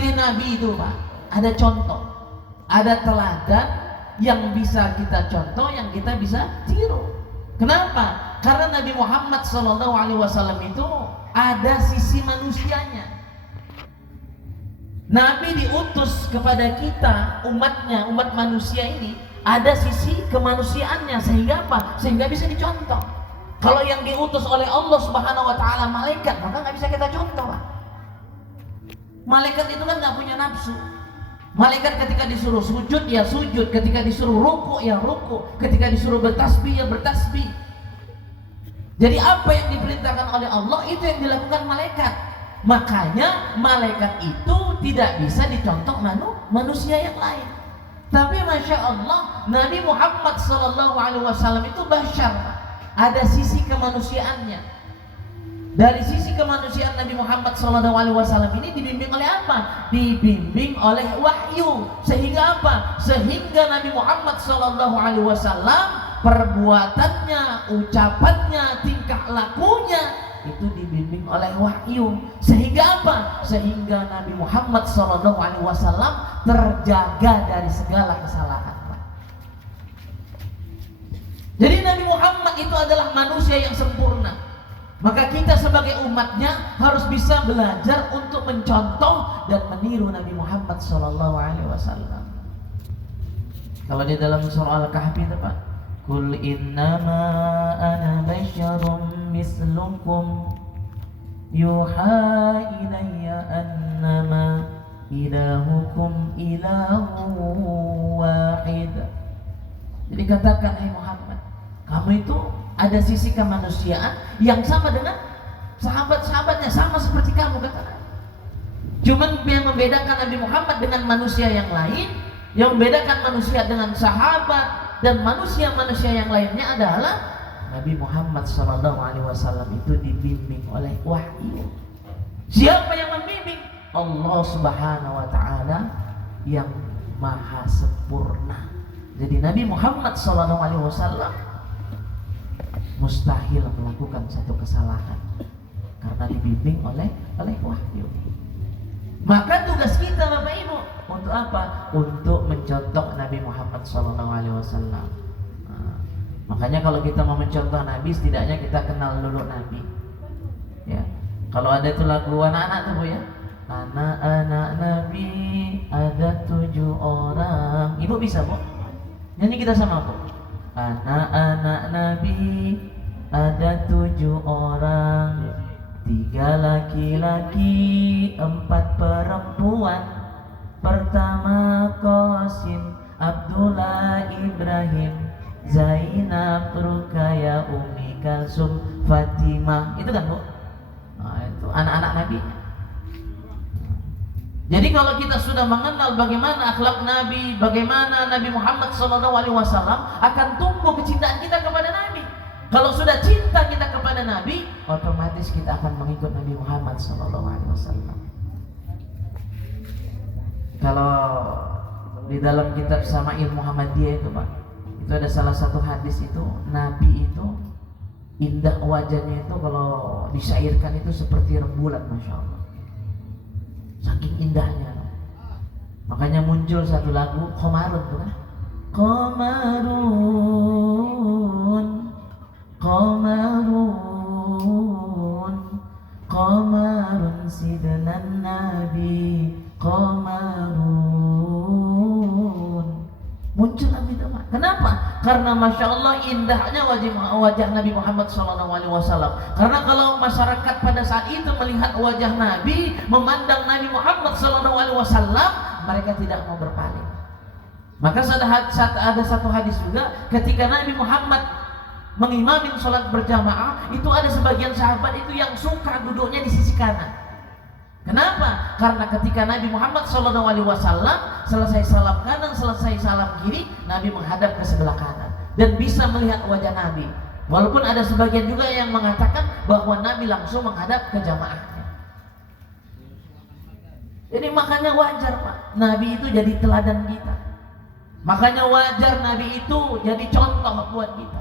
diri Nabi itu Pak, ada contoh, ada teladan yang bisa kita contoh, yang kita bisa tiru. Kenapa? Karena Nabi Muhammad SAW itu ada sisi manusianya. Nabi diutus kepada kita, umatnya, umat manusia ini ada sisi kemanusiaannya, sehingga apa? Sehingga bisa dicontoh. Kalau yang diutus oleh Allah Subhanahu Wa Taala malaikat, maka nggak bisa kita contoh Pak. Malaikat itu kan nggak punya nafsu. Malaikat ketika disuruh sujud ya sujud, ketika disuruh ruku ya ruku, ketika disuruh bertasbih ya bertasbih. Jadi apa yang diperintahkan oleh Allah itu yang dilakukan malaikat. Makanya malaikat itu tidak bisa dicontoh manusia yang lain. Tapi masya Allah, Nabi Muhammad SAW itu basyar, ada sisi kemanusiaannya. Dari sisi kemanusiaan Nabi Muhammad SAW ini dibimbing oleh apa? Dibimbing oleh wahyu. Sehingga apa? Sehingga Nabi Muhammad SAW perbuatannya, ucapannya, tingkah lakunya itu dibimbing oleh wahyu. Sehingga apa? Sehingga Nabi Muhammad SAW terjaga dari segala kesalahan. Jadi Nabi Muhammad itu adalah manusia yang sempurna. Maka kita sebagai umatnya harus bisa belajar untuk mencontoh dan meniru Nabi Muhammad SAW. Kalau di dalam surah Al-Kahfi itu Pak, Qul innama ana basyarum mislukum yuha ilayya annama ilahukum ilahu wahid. Jadi katakan, hai Muhammad, kamu itu ada sisi kemanusiaan yang sama dengan sahabat-sahabatnya, sama seperti kamu, katakan. Cuman yang membedakan Nabi Muhammad dengan manusia yang lain, yang membedakan manusia dengan sahabat dan manusia-manusia yang lainnya adalah Nabi Muhammad SAW itu dibimbing oleh wahyu. Siapa yang membimbing? Allah Subhanahu Wa Taala yang maha sempurna. Jadi Nabi Muhammad SAW mustahil melakukan satu kesalahan karena dibimbing oleh wahyu. Maka tugas kita Bapak Ibu untuk apa? Untuk mencontoh Nabi Muhammad SAW. Makanya kalau kita mau mencontoh Nabi, setidaknya kita kenal dulu Nabi. Ya, kalau ada itu lagu anak-anak tuh Bu ya, anak-anak Nabi ada 7 orang. Ibu bisa Bu? Nyanyi kita sama Bu. Anak-anak Nabi ada 7 orang, 3 laki-laki, 4 perempuan. Pertama Qasim, Abdullah, Ibrahim, Zainab, Rukaya, Umi Kalsum, Fatimah. Itu kan Bu? Nah, itu anak-anak Nabi. Jadi kalau kita sudah mengenal bagaimana akhlak Nabi, bagaimana Nabi Muhammad SAW, akan tumbuh kecintaan kita kepada Nabi. Kalau sudah cinta kita kepada Nabi, otomatis kita akan mengikut Nabi Muhammad SAW. Kalau di dalam kitab Sama'il Muhammadiyah itu Pak, itu ada salah satu hadis itu, Nabi itu indah wajahnya itu kalau disyairkan itu seperti rembulan, Masya Allah. Saking indahnya. Makanya muncul satu lagu Qomarun bukan? Qomarun, Qomarun, Qomarun sidnan Nabi, Qomarun. Muncul lagu itu Pak. Kenapa? Karena Masya Allah indahnya wajah Nabi Muhammad SAW. Karena kalau masyarakat pada saat itu melihat wajah Nabi, memandang Nabi Muhammad SAW, mereka tidak mau berpaling. Maka ada satu hadis juga, ketika Nabi Muhammad mengimamin sholat berjamaah, itu ada sebagian sahabat itu yang suka duduknya di sisi kanan. Kenapa? Karena ketika Nabi Muhammad SAW selesai salam kanan, selesai salam kiri, Nabi menghadap ke sebelah kanan dan bisa melihat wajah Nabi. Walaupun ada sebagian juga yang mengatakan bahwa Nabi langsung menghadap ke jamaahnya. Jadi makanya wajar Pak, Nabi itu jadi teladan kita. Makanya wajar Nabi itu jadi contoh buat kita.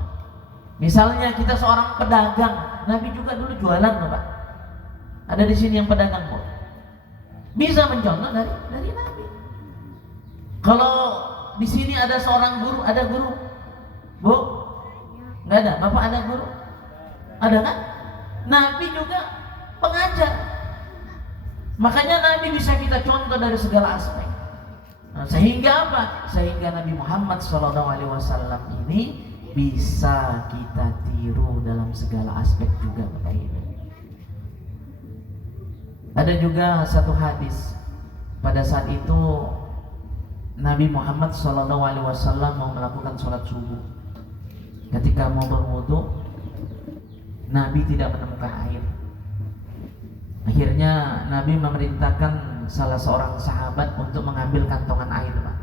Misalnya kita seorang pedagang, Nabi juga dulu jualan loh Pak. Ada di sini yang pedagang kok. Bisa mencontoh dari Nabi. Kalau di sini ada seorang guru, ada guru? Bu? Nggak ada? Bapak ada guru? Ada kan? Nabi juga pengajar. Makanya Nabi bisa kita contoh dari segala aspek. Nah, sehingga apa? Sehingga Nabi Muhammad SAW ini bisa kita tiru dalam segala aspek juga, Bapak Ibu. Ada juga satu hadis pada saat itu Nabi Muhammad SAW mau melakukan sholat subuh. Ketika mau berwudu, Nabi tidak menemukan air. Akhirnya Nabi memerintahkan salah seorang sahabat untuk mengambil kantongan air, Pak.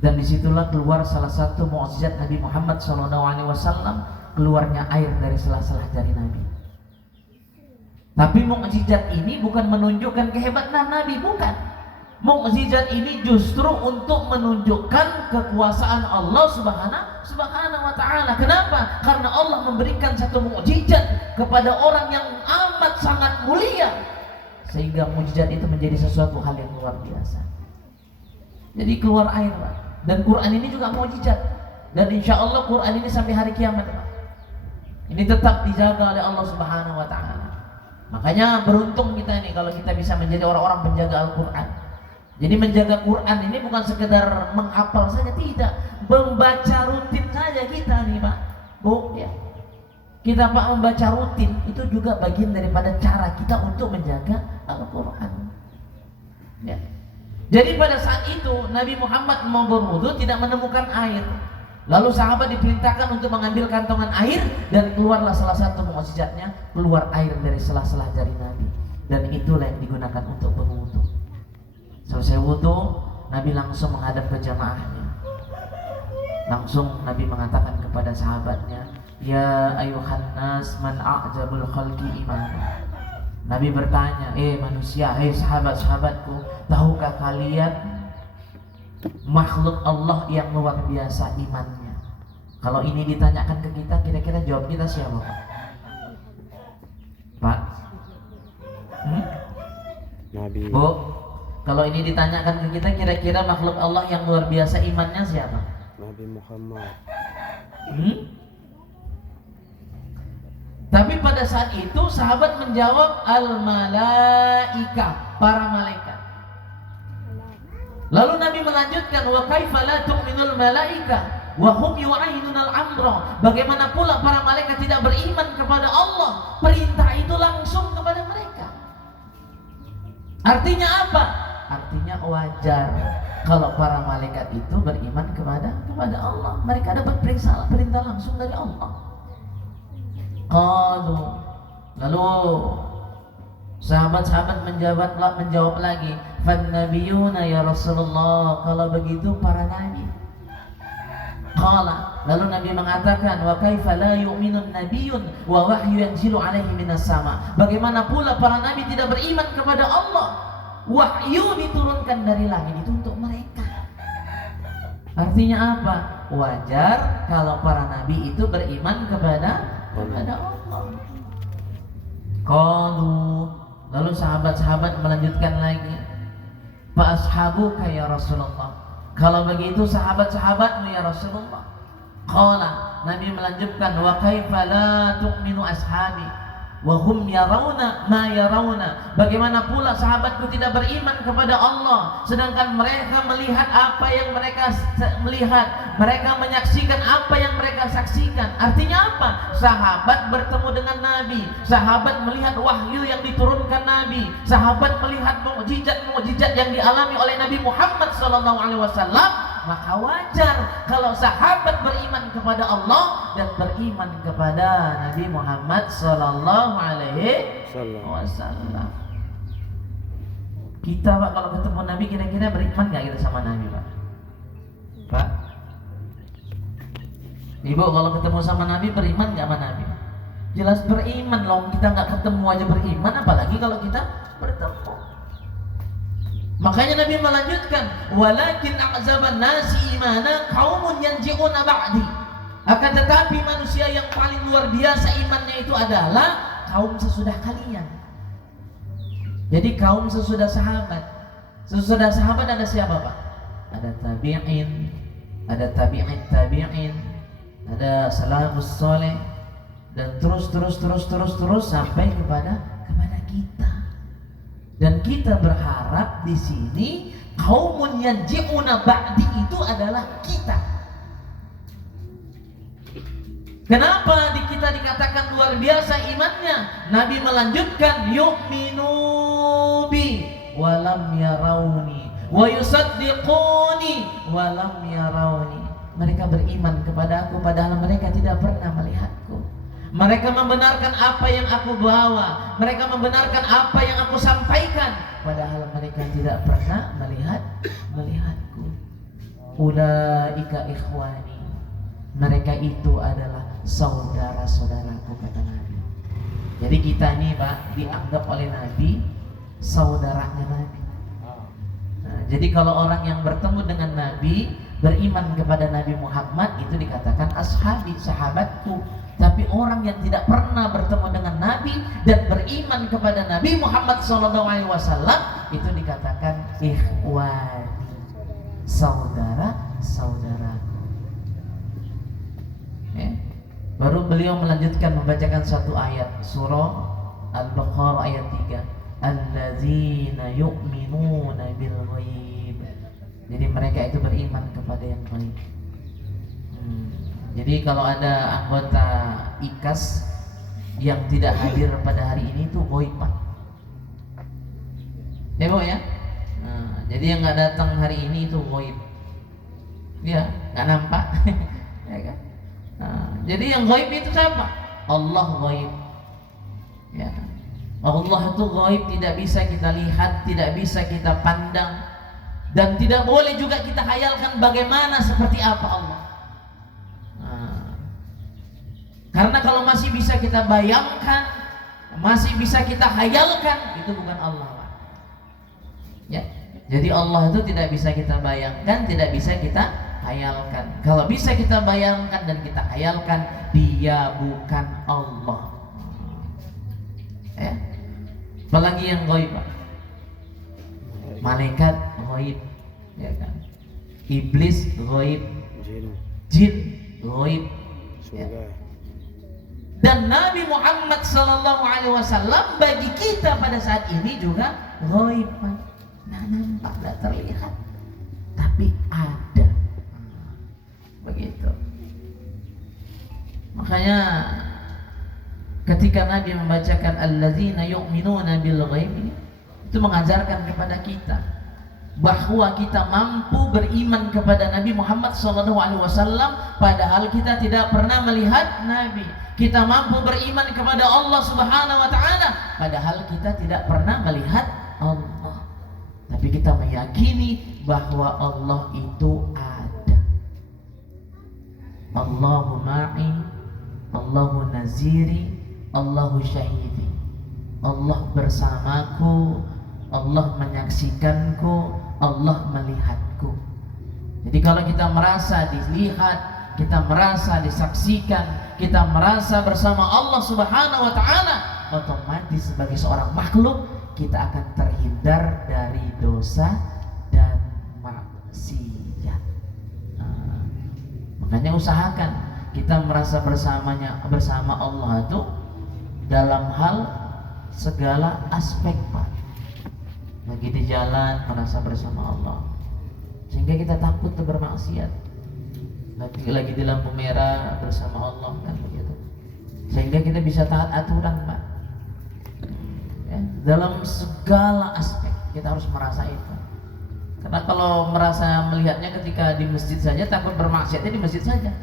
Dan disitulah keluar salah satu mukjizat Nabi Muhammad SAW, keluarnya air dari sela-sela jari Nabi. Tapi mukjizat ini bukan menunjukkan kehebatan Nabi, bukan. Mukjizat ini justru untuk menunjukkan kekuasaan Allah Subhanahu wa taala. Kenapa? Karena Allah memberikan satu mukjizat kepada orang yang amat sangat mulia, sehingga mukjizat itu menjadi sesuatu hal yang luar biasa. Jadi keluar air, Pak. Dan Quran ini juga mukjizat. Dan insya Allah Quran ini sampai hari kiamat, Pak. Ini tetap dijaga oleh Allah Subhanahu wa taala. Makanya beruntung kita ini kalau kita bisa menjadi orang-orang penjaga Al-Quran. Jadi menjaga Quran ini bukan sekedar menghafal saja, tidak. Membaca rutin saja kita nih, Pak. Bu, ya. Kita, Pak, membaca rutin itu juga bagian daripada cara kita untuk menjaga Al-Quran. Ya. Jadi pada saat itu Nabi Muhammad mau berwudu tidak menemukan air. Lalu sahabat diperintahkan untuk mengambil kantongan air dan keluarlah salah satu mukjizatnya, keluar air dari sela-sela jari Nabi. Dan itulah yang digunakan untuk berwudu. Selesai wudu, Nabi langsung menghadap ke jamaahnya. Langsung Nabi mengatakan kepada sahabatnya, "Ya ayuhan nas, man a'jabul khalqi imana." Nabi bertanya, manusia, sahabat-sahabatku, tahukah kalian makhluk Allah yang luar biasa imannya? Kalau ini ditanyakan ke kita, kira-kira jawab kita siapa, Pak? Pak? Nabi. Bu, kalau ini ditanyakan ke kita, kira-kira makhluk Allah yang luar biasa imannya siapa? Nabi Muhammad. Tapi pada saat itu sahabat menjawab al-malaika, para malaikat. Lalu Nabi melanjutkan, wa kaifa la tu'minul malaika wa hum yu'ainunal amra. Bagaimana pula para malaikat tidak beriman kepada Allah? Perintah itu langsung kepada mereka. Artinya apa? Artinya wajar kalau para malaikat itu beriman kepada Allah. Mereka dapat perintah langsung dari Allah. Lalu sahabat-sahabat menjawab lagi, "Fan nabiyuna ya Rasulullah." Kalau begitu para nabi. Lalu Nabi mengatakan, "Wa kaifa la yu'minun nabiyyun wa wahyu yanzilu alaihi minas sama." Bagaimana pula para nabi tidak beriman kepada Allah? Wahyu diturunkan dari langit itu untuk mereka. Artinya apa? Wajar kalau para nabi itu beriman kepada Allah. Lalu sahabat-sahabat melanjutkan lagi, "Fa ashabuka ya Rasulullah." Kalau begitu sahabat-sahabatmu ya Rasulullah. Nabi melanjutkan, "Wa kaifa la tu'minu ashabi wa hum yarawna ma yarawna." Bagaimana pula sahabatku tidak beriman kepada Allah sedangkan mereka melihat apa yang mereka melihat, mereka menyaksikan apa yang mereka saksikan. Artinya apa? Sahabat bertemu dengan Nabi, sahabat melihat wahyu yang diturunkan Nabi, sahabat melihat mukjizat yang dialami oleh Nabi Muhammad SAW. Maka wajar kalau sahabat beriman kepada Allah dan beriman kepada Nabi Muhammad Sallallahu Alaihi Wasallam. Kita, Pak, kalau ketemu Nabi kira-kira beriman nggak kita sama Nabi, Pak? Pak? Ibu, kalau ketemu sama Nabi beriman nggak sama Nabi? Jelas beriman loh. Kita nggak ketemu aja beriman, apalagi kalau kita bertemu. Makanya Nabi melanjutkan, "Walakin a'zaban nasi imana qaumun yanji'una ba'di." Akan tetapi manusia yang paling luar biasa imannya itu adalah kaum sesudah kalian. Jadi kaum sesudah sahabat. Sesudah sahabat ada siapa, Pak? Ada tabi'in, ada tabi'in, ada salafus saleh, dan terus sampai kepada kita. Dan kita berharap di sini qaumun yanji'una ba'di itu adalah kita. Kenapa kita dikatakan luar biasa imannya? Nabi melanjutkan yu'minu bi walam yarawni wa yusaddiquni walam yarawni. Mereka beriman kepada aku padahal mereka tidak pernah melihatku. Mereka membenarkan apa yang aku bawa, mereka membenarkan apa yang aku sampaikan padahal mereka tidak pernah melihatku. Ulaika ikhwani. Mereka itu adalah saudara-saudaraku, kata Nabi. Jadi kita ini, Pak, dianggap oleh Nabi saudaranya Nabi. Nah, jadi kalau orang yang bertemu dengan Nabi, beriman kepada Nabi Muhammad, itu dikatakan ashabi, sahabatku. Tapi orang yang tidak pernah bertemu dengan Nabi dan beriman kepada Nabi Muhammad SAW, itu dikatakan ikhwani, saudara-saudaraku. Baru beliau melanjutkan membacakan satu ayat surah Al-Baqarah ayat 3. Allazina yu'minuna bil ghaib. Jadi mereka itu beriman kepada yang ghaib. Jadi kalau ada anggota IKAS yang tidak hadir pada hari ini itu ghaib, Pak. Ya, Bu ya? Nah, jadi yang nggak datang hari ini itu ghaib. Ya, nggak nampak. Ya kan? Nah, jadi yang ghaib itu siapa? Allah ghaib. Ya. Allah itu ghaib, tidak bisa kita lihat, tidak bisa kita pandang, dan tidak boleh juga kita khayalkan bagaimana seperti apa Allah. Nah, karena kalau masih bisa kita bayangkan, masih bisa kita khayalkan, itu bukan Allah, Pak. Ya. Jadi Allah itu tidak bisa kita bayangkan, tidak bisa kita hayalkan. Kalau bisa kita bayangkan dan kita hayalkan, dia bukan Allah. Ya. Apalagi yang ghaib, Pak? Malaikat ghaib, ya kan? Iblis ghaib, jin ghaib, ya. Dan Nabi Muhammad SAW bagi kita pada saat ini juga ghaib, Pak. Nah, nampak, tidak terlihat, tapi ada. Begitu. Makanya ketika Nabi membacakan allazina yu'minuna bil ghaib, itu mengajarkan kepada kita bahwa kita mampu beriman kepada Nabi Muhammad SAW padahal kita tidak pernah melihat Nabi. Kita mampu beriman kepada Allah Subhanahu wa taala padahal kita tidak pernah melihat Allah. Tapi kita meyakini bahwa Allah itu ada. Allahu ma'i, Allahu naziri, Allahu syahidi. Allah bersamaku, Allah menyaksikanku, Allah melihatku. Jadi kalau kita merasa dilihat, kita merasa disaksikan, kita merasa bersama Allah Subhanahu wa taala, otomatis sebagai seorang makhluk kita akan terhindar dari dosa dan maksiat. Makanya usahakan kita merasa bersama Allah itu dalam hal segala aspek, Pak. Lagi di jalan merasa bersama Allah, sehingga kita takut bermaksiat. Lagi di lampu merah bersama Allah, kan begitu. Sehingga kita bisa taat aturan, Pak. Ya, dalam segala aspek kita harus merasa itu. Karena kalau merasa melihatnya ketika di masjid saja, takut bermaksiatnya di masjid saja.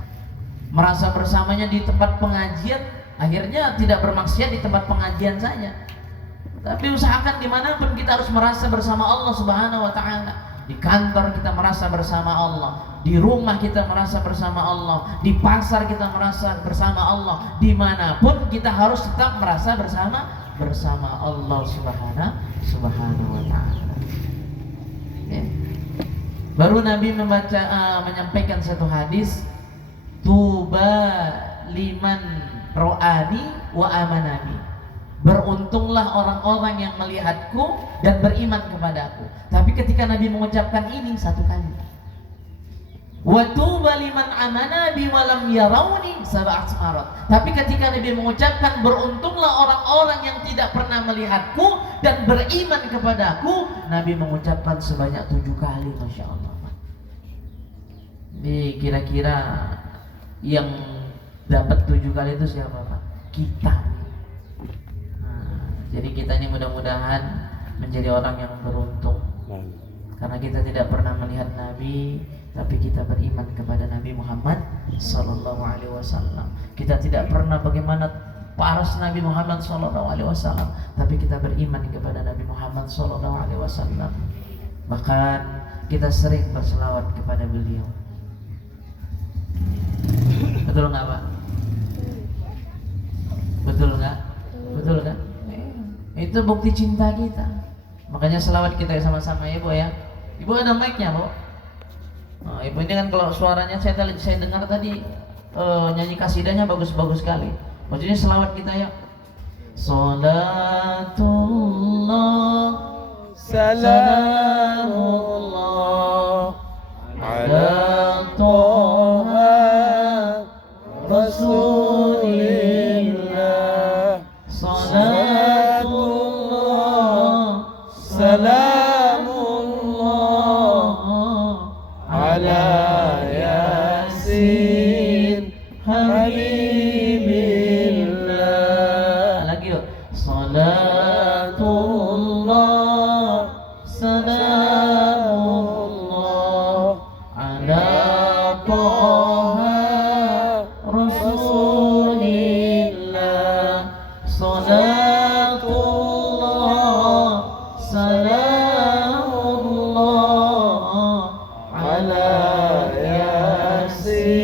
Merasa bersamanya di tempat pengajian, akhirnya tidak bermaksiat di tempat pengajian saja. Tapi usahakan dimanapun kita harus merasa bersama Allah Subhanahu wa ta'ala. Di kantor kita merasa bersama Allah, di rumah kita merasa bersama Allah, di pasar kita merasa bersama Allah. Dimanapun kita harus tetap merasa bersama Allah Subhanahu wa ta'ala. Ya. Baru Nabi menyampaikan satu hadis, tuba liman ro'ani wa amanani. beruntunglah orang-orang yang melihatku dan beriman kepadaku. Tapi ketika Nabi mengucapkan ini satu kali, wa tuba liman amana bi walam yarawni sab'at marat. Tapi ketika Nabi mengucapkan beruntunglah orang-orang yang tidak pernah melihatku dan beriman kepadaku, Nabi mengucapkan sebanyak 7 kali. Masya Allah. Ini kira-kira yang dapat 7 kali itu siapa Pak? Kita. Jadi kita ini mudah-mudahan menjadi orang yang beruntung, karena kita tidak pernah melihat Nabi, tapi kita beriman kepada Nabi Muhammad Sallallahu Alaihi Wasallam. Kita tidak pernah bagaimana paras Nabi Muhammad Sallallahu Alaihi Wasallam, tapi kita beriman kepada Nabi Muhammad Sallallahu Alaihi Wasallam. Bahkan kita sering berselawat kepada beliau. Betul nggak Pak? Betul nggak? Betul kan? Itu bukti cinta kita. Makanya selawat kita sama-sama ya Bu ya. Ibu ada mic-nya Bu. Nah, Ibu ini kan kalau suaranya saya dengar tadi nyanyi kasidahnya bagus-bagus sekali. Maksudnya selawat kita ya. Salatullah salamullah ala Toha Rasulillah. Salatullah salamullah ala Yasin Habibillah. Lagi yuk. Salatullah salamullah ala Toha Rasulillah. Salatullah salamullah ala Yasin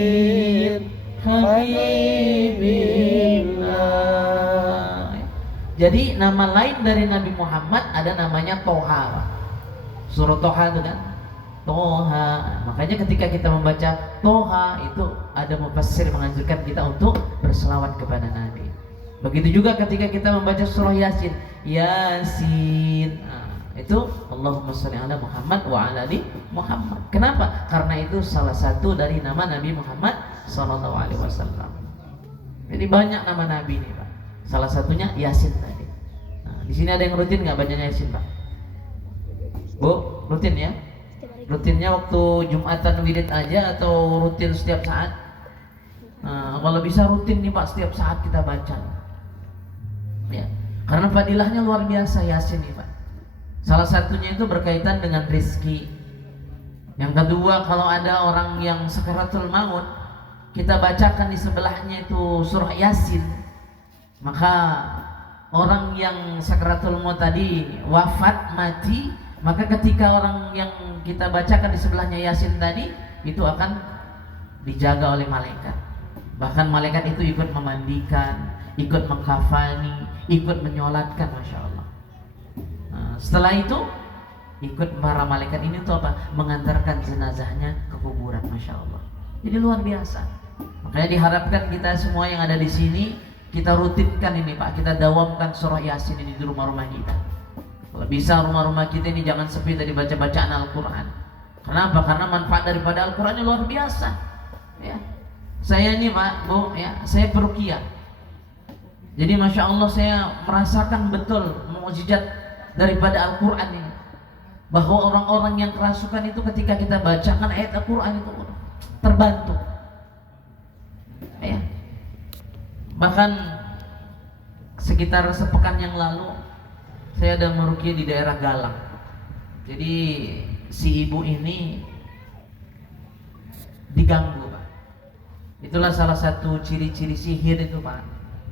Habibillah. Jadi nama lain dari Nabi Muhammad ada namanya Toha. Surah Toha itu kan Toha. Makanya ketika kita membaca Toha itu ada mufassir menganjurkan kita untuk berselawat kepada Nabi. Begitu juga ketika kita membaca surah Yasin, Yasin. Itu Allahumma sholli ala Muhammad wa ala ali Muhammad. Kenapa? Karena itu salah satu dari nama Nabi Muhammad sallallahu alaihi wasallam. Jadi banyak nama Nabi ini, Pak. Salah satunya Yasin tadi. Nah, di sini ada yang rutin nggak bacanya Yasin, Pak? Bu, rutin ya? Rutinnya waktu Jumatan wirid aja atau rutin setiap saat? Nah, kalau bisa rutin nih Pak, setiap saat kita baca. Ya, karena fadilahnya luar biasa Yasin nih Pak. Salah satunya itu berkaitan dengan rezeki. Yang kedua, kalau ada orang yang sakaratul maut, kita bacakan di sebelahnya itu surah Yasin, maka orang yang sakaratul maut tadi wafat mati, maka ketika orang yang kita bacakan di sebelahnya Yasin tadi itu akan dijaga oleh malaikat. Bahkan malaikat itu ikut memandikan, ikut mengkafani, ikut menyolatkan, Masya Allah. Nah, setelah itu ikut para malaikat ini untuk apa? Mengantarkan jenazahnya ke kuburan, Masya Allah. Jadi luar biasa. Makanya diharapkan kita semua yang ada di sini kita rutinkan ini Pak, kita dawamkan surah Yasin ini di rumah-rumah kita. Kalau bisa rumah-rumah kita ini jangan sepi dari baca-bacaan Al-Quran. Kenapa? Karena manfaat daripada Al-Quran ini luar biasa. Ya, saya ini Pak, Bu, ya, saya peruqyah. Jadi Masya Allah saya merasakan betul mukjizat daripada Al-Quran ini, bahwa orang-orang yang kerasukan itu ketika kita bacakan ayat Al-Quran itu terbantu. Ya. Bahkan sekitar sepekan yang lalu saya ada meruqyah di daerah Galang. Jadi si ibu ini diganggu Pak. Itulah salah satu ciri-ciri sihir itu Pak.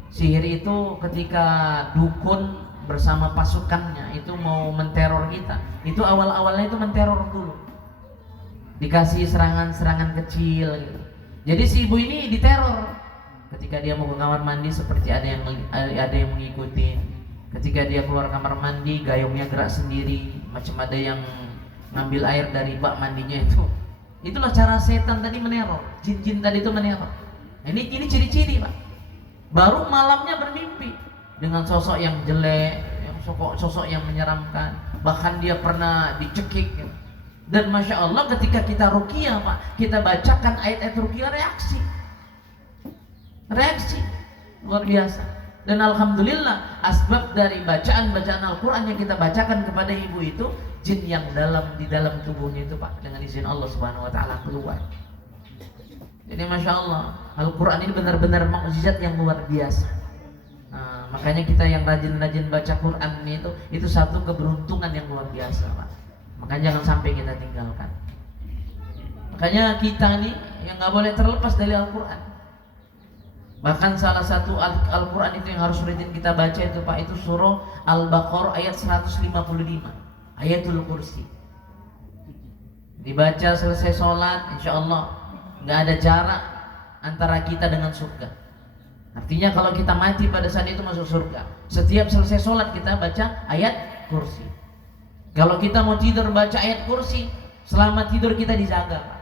Sihir itu ketika dukun bersama pasukannya itu mau menteror kita, itu awal-awalnya itu menteror dulu, dikasih serangan-serangan kecil gitu. Jadi si ibu ini diteror ketika dia mau ke kamar mandi, seperti ada yang mengikuti. Ketika dia keluar kamar mandi, gayungnya gerak sendiri, macam ada yang ngambil air dari bak mandinya itu. Itulah cara setan tadi meneror, jin-jin tadi itu meneror. Ini ciri-ciri Pak. Baru malamnya bermimpi, dengan sosok yang jelek, yang sosok yang menyeramkan, bahkan dia pernah dicekik. Dan masya Allah ketika kita ruqyah Pak, kita bacakan ayat-ayat ruqyah, reaksi luar biasa. Dan alhamdulillah asbab dari bacaan-bacaan Al-Quran yang kita bacakan kepada ibu itu, jin yang di dalam tubuhnya itu Pak, dengan izin Allah Subhanahu Wa Taala keluar. Jadi masya Allah Al-Quran ini benar-benar mukjizat yang luar biasa. Nah, makanya kita yang rajin-rajin baca Quran itu satu keberuntungan yang luar biasa Pak. Makanya jangan sampai kita tinggalkan. Makanya kita nih yang nggak boleh terlepas dari Al-Quran. Bahkan salah satu Al-Quran itu yang harus rutin kita baca itu Pak, itu surah Al-Baqarah ayat 155, ayatul kursi. Dibaca selesai sholat, insya Allah nggak ada jarak antara kita dengan surga. Artinya kalau kita mati pada saat itu masuk surga. Setiap selesai sholat kita baca ayat kursi. Kalau kita mau tidur baca ayat kursi, selama tidur kita dijaga Pak.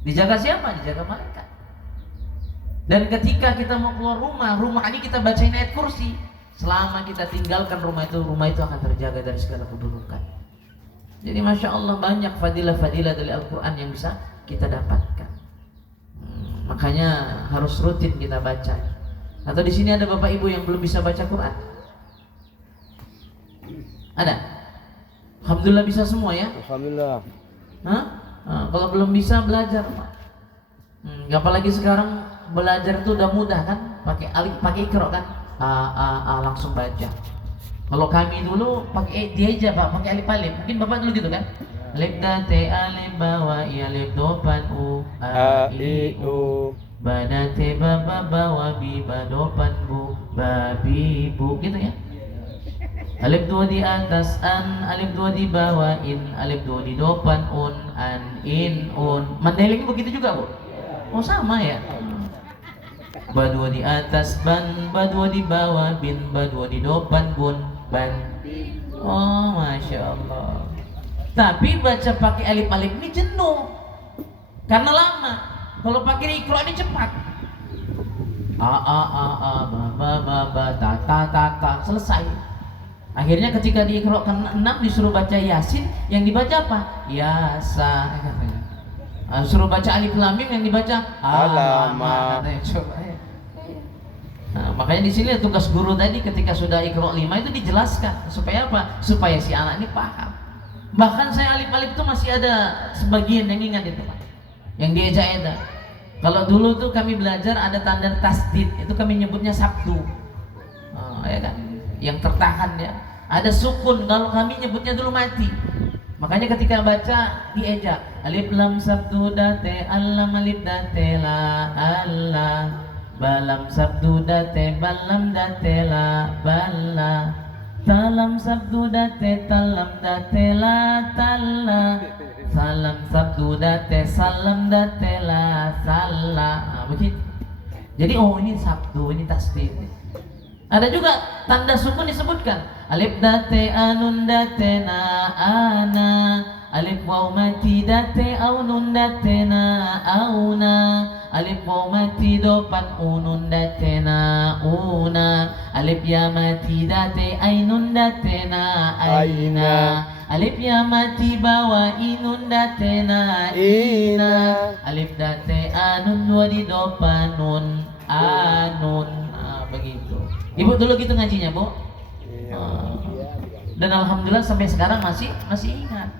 Dijaga siapa? Dijaga malaikat. Dan ketika kita mau keluar rumah ini kita bacain ayat kursi. Selama kita tinggalkan rumah itu akan terjaga dari segala keburukan. Jadi masya Allah banyak fadilah-fadilah dari Al-Quran yang bisa kita dapatkan. Makanya harus rutin kita baca. Atau di sini ada bapak ibu yang belum bisa baca Quran? Ada? Alhamdulillah bisa semua ya? Alhamdulillah. Hah? Nah, kalau belum bisa belajar Pak. Apalagi sekarang belajar itu udah mudah kan? Pakai Iqra kan? Langsung baca. Kalau kami dulu pakai dia aja Pak, pakai alif. Mungkin Bapak dulu gitu kan? Alif da te alif ba wa i alif do pan u a i u ba da te ba ba ba wa bi ba do pan bu ba bi bu gitu ya. Alif dua di atas an, alif dua di bawah in, alif dua di depan an in un. Mandailing begitu juga Bu? Oh sama ya. Ba dua di atas ban, ba dua di bawah bin, ba dua di depan bun ban. Oh masya Allah. Tapi baca pakai alif ini jenuh karena lama. Kalau pakai Iqra ini cepat. A ba ta selesai. Akhirnya ketika di Iqra ke-6 disuruh baca Yasin, yang dibaca apa? Yasa. Suruh baca Alif Lam Mim, yang dibaca Alama. Coba ya. Nah, makanya di sini tugas guru tadi ketika sudah Iqra 5 itu dijelaskan supaya apa? Supaya si anak ini paham. Bahkan saya alif-alif itu masih ada sebagian yang ingat itu Pak. Yang dieja-eja. Kalau dulu tuh kami belajar ada tanda tasdid, itu kami nyebutnya sabtu. Ya kan? Yang tertahan ya. Ada sukun, kalau kami nyebutnya dulu mati. Makanya ketika baca dieja. Alif lam sabtu date allam alif date la Allah. Balam sabtu date balam date la balla. Salam sabtu date talam date la talla. Salam sabtu date salam date la salla. Begitu. Jadi ini sabtu, ini tasbih. Ada juga tanda sukun disebutkan. Alif date anun date na ana. Alif waw mati date aunun date na auna. Alif waw mati dopan unun date na una. Alif ya mati date ainun date na aina. Alif ya mati bawa inun date na ina. Alif date anun dua di dopan nun anun. Begitu. Ibu dulu gitu ngajinya Bu. Dan alhamdulillah sampai sekarang masih ingat.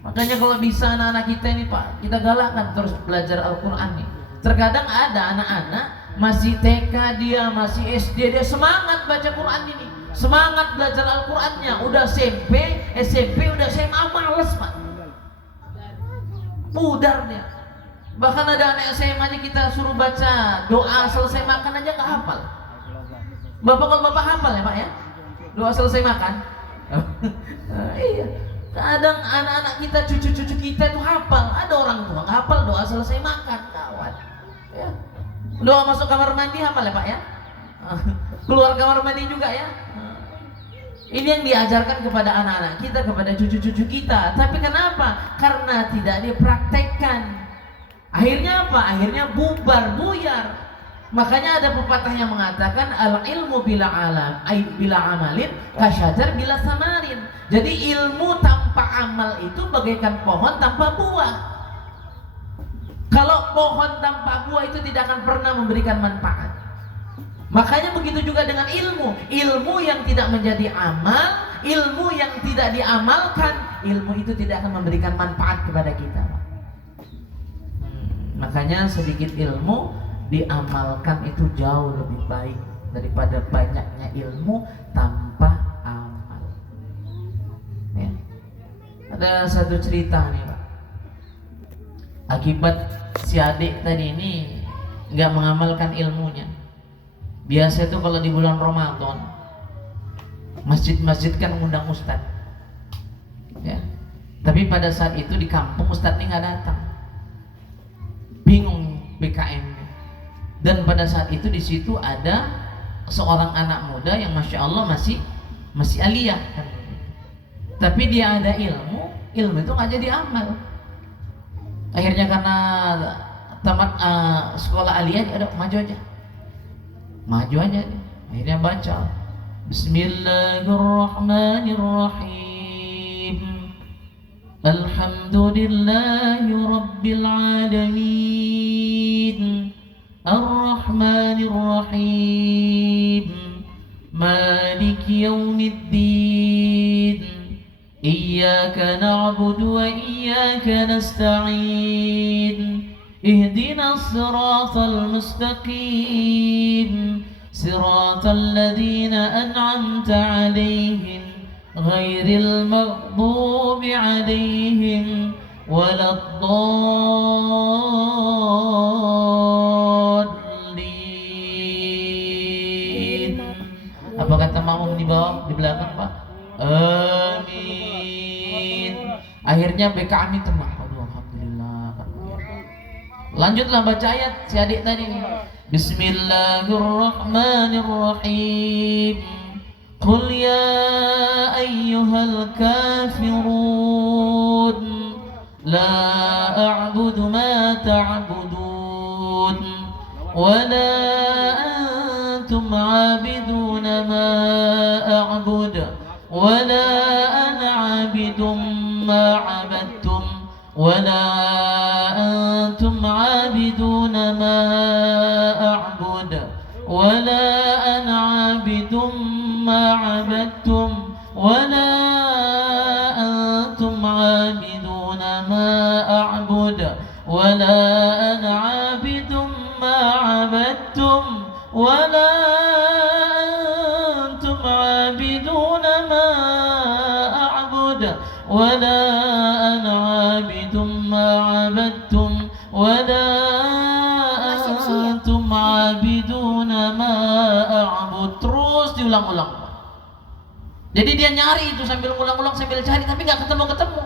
Makanya kalau bisa anak-anak kita ini Pak, kita galakkan terus belajar Al-Quran nih. Terkadang ada anak-anak masih TK dia, masih SD dia semangat baca Quran ini, semangat belajar Al-Qurannya. Udah SMP udah SMA males Pak, pudar dia. Bahkan ada anak SMA-nya kita suruh baca doa selesai makan aja nggak hafal. Kalau bapak hafal ya Pak ya? Doa selesai makan. Iya. Kadang anak-anak kita, cucu-cucu kita itu hafal. Ada orang tua nggak hafal doa selesai makan, kawan. Ya. Doa masuk kamar mandi hafal ya Pak ya? Keluar kamar mandi juga ya? Ini yang diajarkan kepada anak-anak kita, kepada cucu-cucu kita. Tapi kenapa? Karena tidak dipraktekkan. Akhirnya apa? Akhirnya bubar, buyar. Makanya ada pepatah yang mengatakan al ilmu bila alam, bila amalin kasyajar bila samarin. Jadi ilmu tanpa amal itu bagaikan pohon tanpa buah. Kalau pohon tanpa buah itu tidak akan pernah memberikan manfaat. Makanya begitu juga dengan ilmu. Ilmu yang tidak menjadi amal, ilmu yang tidak diamalkan, ilmu itu tidak akan memberikan manfaat kepada kita. Makanya sedikit ilmu diamalkan itu jauh lebih baik daripada banyaknya ilmu tanpa amal. Ya. Ada satu cerita nih Pak. Akibat si adik tadi ini nggak mengamalkan ilmunya. Biasa itu kalau di bulan Ramadan masjid-masjid kan mengundang ustad, ya. Tapi pada saat itu di kampung ustad ini nggak datang, bingung BKM. Dan pada saat itu di situ ada seorang anak muda yang masya Allah masih aliyah, kan. Tapi dia ada ilmu itu nggak jadi amal. Akhirnya karena tamat sekolah aliyah, dia ada maju aja, akhirnya baca Bismillahirrahmanirrahim Alhamdulillahi Rabbil Alamin Ar-Rahmanirrahim Maliki Yawmiddin Iyyaka na'budu wa iyyaka nasta'in اهدنا الصراط المستقيم صراط الذين أنعمت عليهم غير المغضوب عليهم ولا الضالين. Apa kata makmum di bawah, di belakang Pak? Amin. Akhirnya BKM tenang. Lanjutlah baca ayat si adik tadi nih. Bismillahirrahmanirrahim. Qul ya ayyuhal kafirun la a'budu ma ta'budun wa la antum 'abiduna ma a'bud wa la ana 'abidum ma 'abadtum wa la أنتم عابدون ما أعبد ولا أنا عابد ما عبدتم ولا أنتم عابدون ما أعبد ولا أنا عابد ما عبدتم ولا أنتم عابدون ما أعبد ولا أنا عابد ما عبدتم ولا أنتم عابدون ما أعبد. Terus diulang-ulang. Jadi dia nyari itu sambil ulang-ulang, sambil cari, tapi nggak ketemu-ketemu.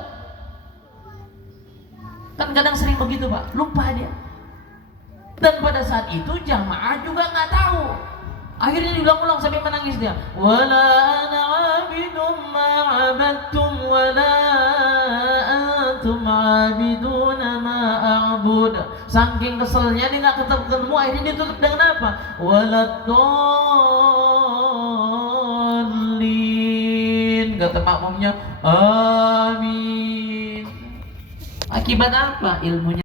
Kan kadang sering begitu Pak, lupa dia. Dan pada saat itu jamaah juga nggak tahu. Akhirnya diulang-ulang sampai menangis dia. Wala ana abidum ma abadtum wala antum abiduna ma a'bud. Saking keselnya dia nggak ketemu, akhirnya dia tutup dengan apa? Waladdallin. Kata makmumnya, amin. Akibat apa? Ilmunya